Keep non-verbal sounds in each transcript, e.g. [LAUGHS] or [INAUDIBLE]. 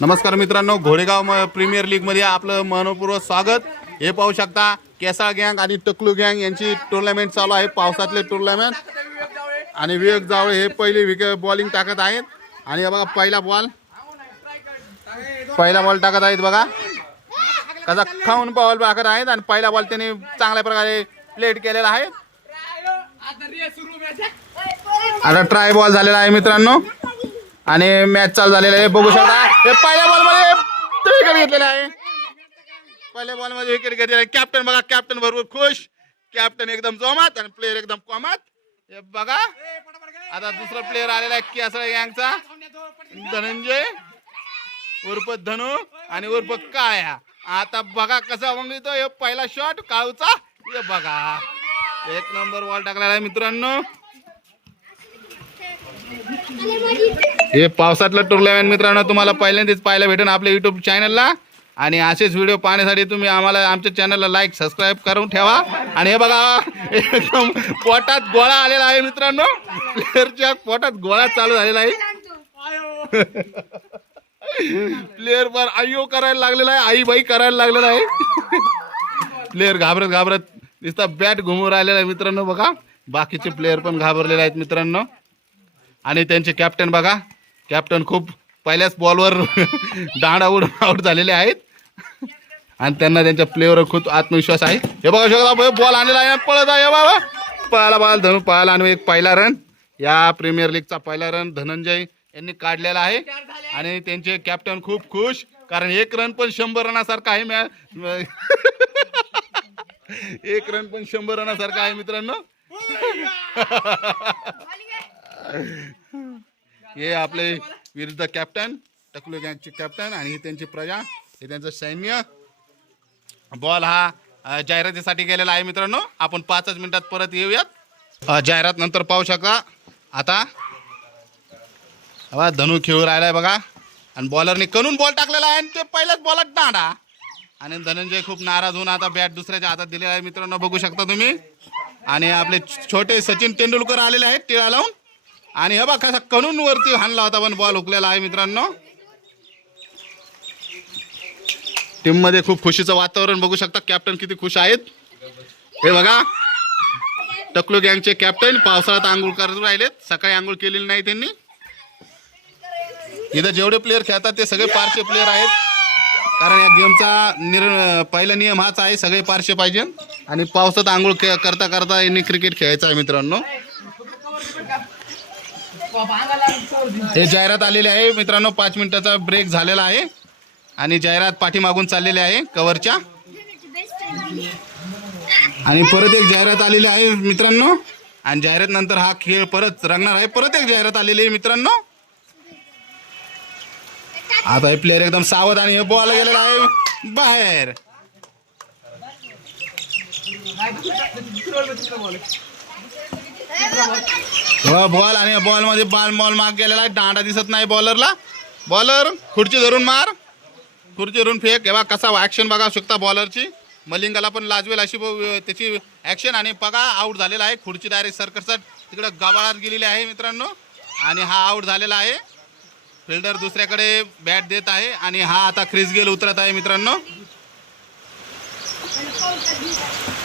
नमस्कार मित्रांनो घोडेगाव म- प्रीमियर लीगमध्ये आपलं मनपूर्वक स्वागत. हे पाहू शकता केसाळ गँग आणि टकलू गँग यांची टुर्नामेंट चालू आहे. पावसातले टुर्नामेंट आणि विवेक जावळे हे पहिले विकेट बॉलिंग टाकत आहेत. आणि हे बघा पहिला बॉल पहिला बॉल टाकत आहेत बघा. कसा खाऊन बॉल टाकत आहेत आणि पहिला बॉल त्यांनी चांगल्या प्रकारे प्लेट केलेला आहे. आता ट्राय बॉल झालेला आहे मित्रांनो. आणि मॅच चालू झालेला आहे. बघू शकता. हे पहिल्या बॉलमध्ये विकेट घेतलेला आहे. पहिल्या बॉलमध्ये विकेट घेतलेला आहे. कॅप्टन बघा कॅप्टन बरोबर खुश. कॅप्टन एकदम जोमात आणि प्लेअर एकदम कोमात. हे बघा. आता दुसरा प्लेअर आलेला आहे केसळ गँगचा धनंजय. उर्फ धनु आणि उर्फ काळ्या. आता बघा कसा तो हे पहिला शॉट काळूचा. हे बघा. एक नंबर बॉल टाकलेला आहे मित्रांनो. हे पावसातलं टुर्नामेंट मित्रांनो तुम्हाला पहिल्यांदाच पाहायला भेटेल आपल्या युट्यूब चॅनलला आणि असेच व्हिडिओ पाहण्यासाठी तुम्ही आम्हाला आमच्या चॅनलला लाईक सबस्क्राईब करून ठेवा. आणि हे बघा एकदम पोटात गोळा आलेला आहे मित्रांनो. प्लेअरच्या पोटात गोळा चालू झालेला आहे. प्लेअर पर आईओ करायला लागलेला आहे आई बाई करायला लागलेला आहे. प्लेअर घाबरत घाबरत दिसता बॅट घुमून राहिलेला आहे मित्रांनो बघा. बाकीचे प्लेअर पण घाबरलेले आहेत मित्रांनो. आणि त्यांचे कॅप्टन बघा. कॅप्टन खूप पहिल्याच बॉलवर [LAUGHS] दांडा उडून आउट झालेले आहेत. आणि त्यांना त्यांच्या प्लेअरवर खूप आत्मविश्वास आहे. हे बघा शकता बॉल आणलेला आहे. पळत आहे बाबा. पळाला बॉल धनु पळाला आणि एक पहिला रन. या प्रीमियर लीगचा पहिला रन धनंजय यांनी काढलेला आहे. आणि त्यांचे कॅप्टन खूप खुश कारण एक रन पण शंभर रनासारखा आहे मॅ [LAUGHS] एक रन पण शंभर रनासारखा आहे मित्रांनो. [LAUGHS] हे आपले विरुद्ध कॅप्टन टकलू गँगचे कॅप्टन आणि ही त्यांची प्रजा हे त्यांचं सैन्य. बॉल हा जाहिरातीसाठी गेलेला आहे मित्रांनो. आपण पाचच मिनिटात परत येऊयात. जाहिरात नंतर पाहू शकता. आता हवा धनु खेळू राहिलाय बघा. आणि बॉलरने करून बॉल टाकलेला आहे आणि ते पहिल्याच बॉलात दांडा. आणि धनंजय खूप नाराज होऊन आता बॅट दुसऱ्याच्या हातात दिलेला आहे मित्रांनो. बघू शकता तुम्ही. आणि आपले छोटे सचिन तेंडुलकर आलेले आहेत टिळा लावून. आणि हे बघा कसा कणून वरती हाणला होता पण बॉल हुकलेला आहे मित्रांनो. टीममध्ये खूप खुशीचं वातावरण बघू शकता. कॅप्टन किती खुश आहेत. हे बघा. टकलू गँगचे कॅप्टन पावसाळ्यात आंघोळ करत राहिलेत. सकाळी आंघोळ केलेली नाही त्यांनी. इथं जेवढे प्लेअर खेळतात ते सगळे पारसे प्लेअर आहेत. कारण या गेमचा निर पहिला नियम हाच आहे सगळे पारसे पाहिजे. आणि पावसात आंघोळ करता करता यांनी क्रिकेट खेळायचं आहे मित्रांनो. हे जाहिरात आलेली आहे. मित्रांनो पाच मिनिटाचा ब्रेक झालेला आहे. आणि जाहिरात पाठीमागून चाललेली आहे कवरच्या. आणि परत एक जाहिरात आलेली आहे मित्रांनो. आणि जाहिरात नंतर हा खेळ परत रंगणार आहे. परत एक जाहिरात आलेली आहे मित्रांनो. आता हे प्लेअर एकदम सावध आणि हे बॉल गेलेला आहे. बाहेर. हो, बॉल आणि बॉलमध्ये बॉल बॉल माग गेलेला आहे. दांडा दिसत नाही बॉलरला बॉलर खुर्ची धरून मार. खुर्ची धरून फेक. हे कसा ऍक्शन बघा शकता बॉलरची मलिंगाला पण लाजवेल अशी त्याची ऍक्शन आणि बघा आऊट झालेला आहे. खुर्ची डायरेक्ट सरकसट तिकडे गवाळात गेलेली आहे मित्रांनो. आणि हा आऊट झालेला आहे. फिल्डर दुसऱ्याकडे बॅट देत आहे. आणि हा आता क्रिस गेल उतरत आहे मित्रांनो.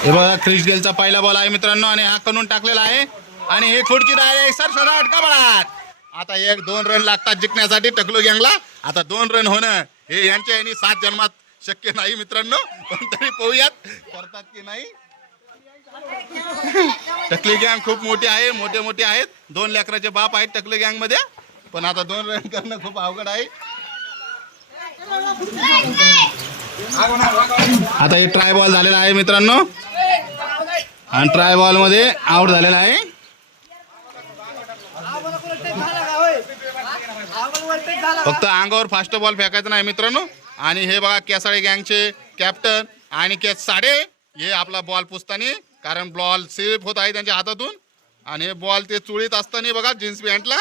हे बघा क्रिश गेलचा पहिला बॉल आहे मित्रांनो आणि हा करून टाकलेला आहे. आणि हे खुर्ची डायरेक्ट सर सदा अटका बळात. आता एक दोन रन लागतात जिंकण्यासाठी टकलू गँगला. आता दोन रन होणं हे यांच्या यांनी सात जन्मात शक्य नाही मित्रांनो. पण तरी पाहूयात करतात की नाही. टकली गँग खूप मोठी आहे मोठे मोठे आहेत. दोन लेकराचे बाप आहेत टकली गँगमध्ये. पण आता दोन रन करणं खूप अवघड आहे. आता हे ट्राय बॉल झालेला आहे मित्रांनो. आणि ट्राय बॉलमध्ये आउट झालेला आहे. फक्त अंगावर फास्ट बॉल फेकायचा नाही मित्रांनो. आणि हे बघा केसाळे गँगचे कॅप्टन आणि के साडे. हे आपला बॉल पुसताना कारण बॉल सेफ होत आहे त्यांच्या हातातून. आणि हे बॉल ते चुळीत असताना बघा जीन्स पॅन्टला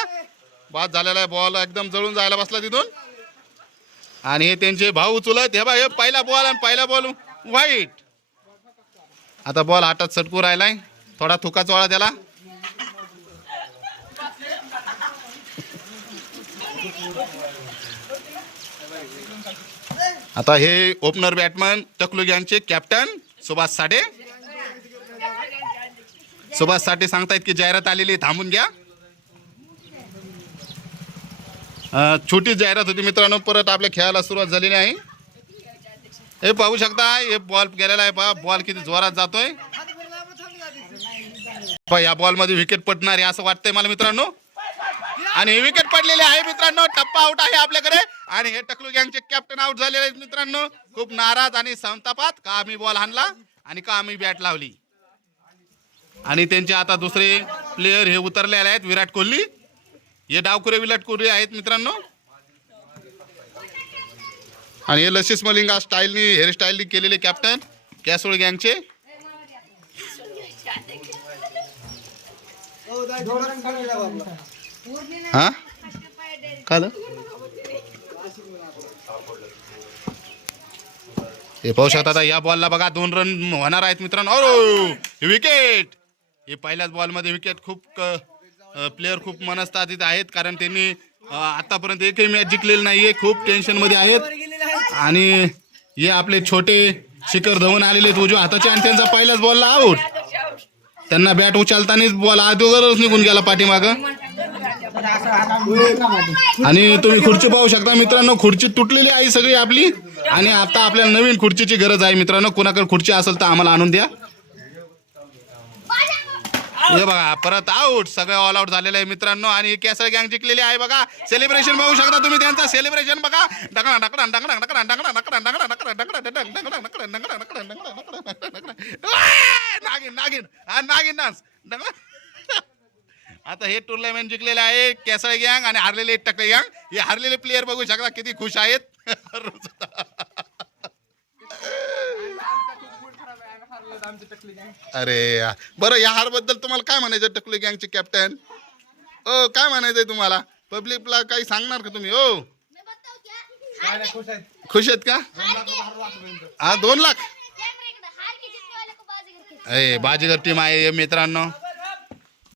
बाद झालेला आहे बॉल एकदम जळून जायला बसला तिथून. आणि हे त्यांचे भाऊ उचलत हे बा हे पहिला बॉल आणि पहिला बॉल वाईट आता बॉल हातात सटकू राहिलाय. थोडा थुका चोळा त्याला. आता हे ओपनर बॅटमन टकलू यांचे कॅप्टन सुभाष साठे. सुभाष साठे सांगतायत की जाहिरात आलेली थांबून घ्या. छोटी जाहिरात होती मित्रांनो परत आपल्या खेळाला सुरुवात झालेली आहे हे पाहू शकता हे बॉल गेलेला आहे पहा बॉल किती जोरात जातोय. पहा या बॉलमध्ये विकेट पडणार आहे असं वाटतंय मला मित्रांनो. आणि विकेट पडलेले आहे मित्रांनो टप्पा आउट आहे आपल्याकडे. आणि हे टकलू गँगचे कॅप्टन आउट झालेले आहेत मित्रांनो. खूप नाराज आणि संतापात का आम्ही बॉल हाणला आणि का आम्ही बॅट लावली. आणि त्यांचे आता दुसरे प्लेयर हे उतरलेले आहेत विराट कोहली. हे डावकुरे विराट कोहली आहेत मित्रांनो. आणि हे लसिस मलिंगा स्टाईलनी हेअरस्टाईलनी केलेले कॅप्टन कॅसोळ गँगचे हा? काल? हे पाहू शकता आता या बॉलला बघा दोन रन होणार आहेत मित्रांनो. विकेट हे पहिल्याच बॉलमध्ये विकेट खूप प्लेअर खूप मनस्तातीत आहेत कारण त्यांनी आतापर्यंत एकही मॅच जिंकलेली नाहीये खूप टेन्शनमध्ये आहेत. आणि हे आपले छोटे शिखर धवन आलेले आहेत उजव्या हाताचे. आणि त्यांचा पहिलाच बॉलला आउट त्यांना बॅट उचलतानाच बॉल अगोदरच निघून गेला पाठीमाग. आणि तुम्ही खुर्ची पाहू शकता मित्रांनो खुर्ची तुटलेली आहे सगळी आपली. आणि आता आपल्याला नवीन खुर्चीची गरज आहे मित्रांनो. कुणाकडे खुर्ची असेल तर आम्हाला आणून द्या. हे बघा परत आउट सगळे ऑल आउट झालेले आहे मित्रांनो आणि केसर गँग जिंकलेली आहे बघा सेलिब्रेशन बघू शकता तुम्ही त्यांचं सेलिब्रेशन बघा डकडा डकडा डकडा डकडा डकडा डकडा डकडा डकडा डकडा डकडा डकडा डकडा डकडा डकडा डकडा डकडा डकडा नागिन नागिन हा नागिन डान्स डकडा आता हे टुर्नामेंट जिंकलेले आहे केसळ गँग आणि हारलेले टकले गँग हे हारलेले प्लेयर बघू शकता किती खुश आहेत अरे बरं या हारबद्दल तुम्हाला काय म्हणायचं टकलू गँगचे कॅप्टन ओ काय म्हणायचंय तुम्हाला? पब्लिकला काही सांगणार का तुम्ही? ओ. खुश आहेत. का? हा दोन लाख? अय ए बाजीगर टीम आहे मित्रांनो.